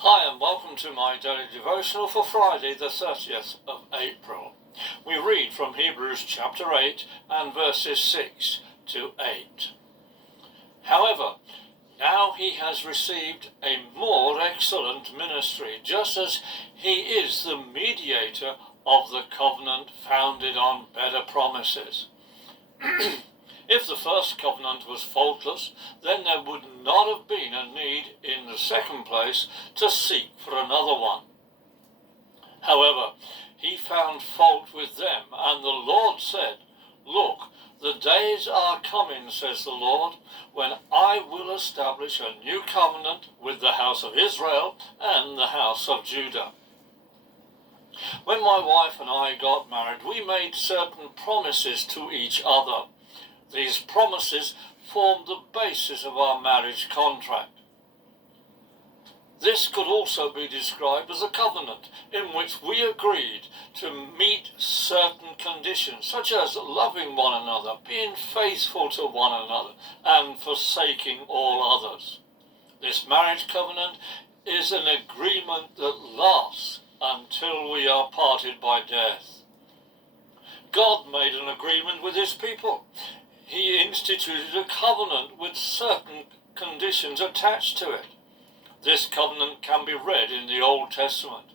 Hi and welcome to my daily devotional for Friday the 30th of April. We read from Hebrews chapter 8 and verses 6 to 8. However, now he has received a more excellent ministry, just as he is the mediator of the covenant founded on better promises. If the first covenant was faultless, then there would not have been a need in the second place to seek for another one. However, he found fault with them, and the Lord said, "Look, the days are coming, says the Lord, when I will establish a new covenant with the house of Israel and the house of Judah." When my wife and I got married, we made certain promises to each other. These promises formed the basis of our marriage contract. This could also be described as a covenant in which we agreed to meet certain conditions, such as loving one another, being faithful to one another, and forsaking all others. This marriage covenant is an agreement that lasts until we are parted by death. God made an agreement with his people. He instituted a covenant with certain conditions attached to it. This covenant can be read in the Old Testament.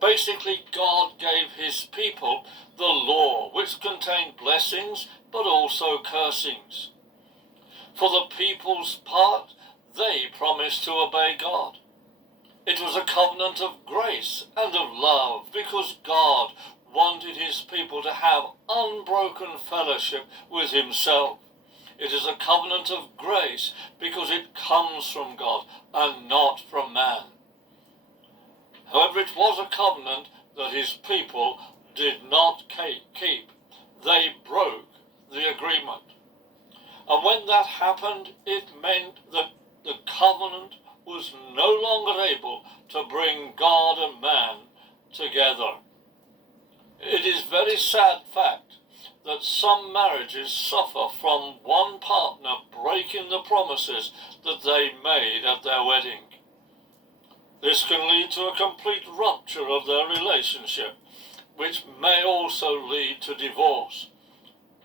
Basically, God gave his people the law, which contained blessings but also cursings. For the people's part, they promised to obey God. It was a covenant of grace and of love, because God wanted his people to have unbroken fellowship with himself. It is a covenant of grace because it comes from God and not from man. However, it was a covenant that his people did not keep. They broke the agreement. And when that happened, it meant that the covenant was no longer able to bring God and man together. It is a very sad fact that some marriages suffer from one partner breaking the promises that they made at their wedding. This can lead to a complete rupture of their relationship, which may also lead to divorce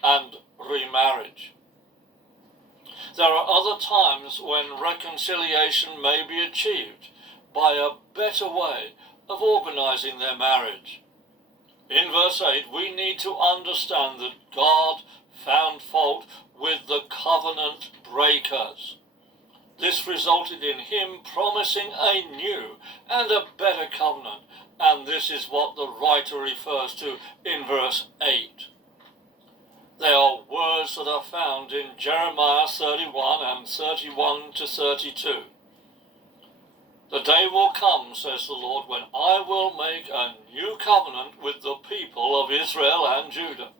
and remarriage. There are other times when reconciliation may be achieved by a better way of organizing their marriage. In verse 8, we need to understand that God found fault with the covenant breakers. This resulted in him promising a new and a better covenant, and this is what the writer refers to in verse 8. They are words that are found in Jeremiah 31 and 31 to 32. The day will come, says the Lord, when I will make a new covenant with the people of Israel and Judah.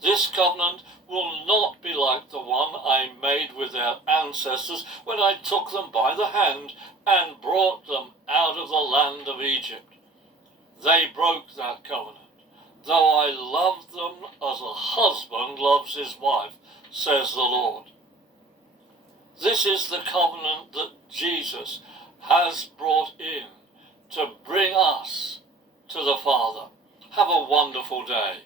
This covenant will not be like the one I made with their ancestors when I took them by the hand and brought them out of the land of Egypt. They broke that covenant, though I loved them as a husband loves his wife, says the Lord. This is the covenant that Jesus has brought in to bring us to the Father. Have a wonderful day.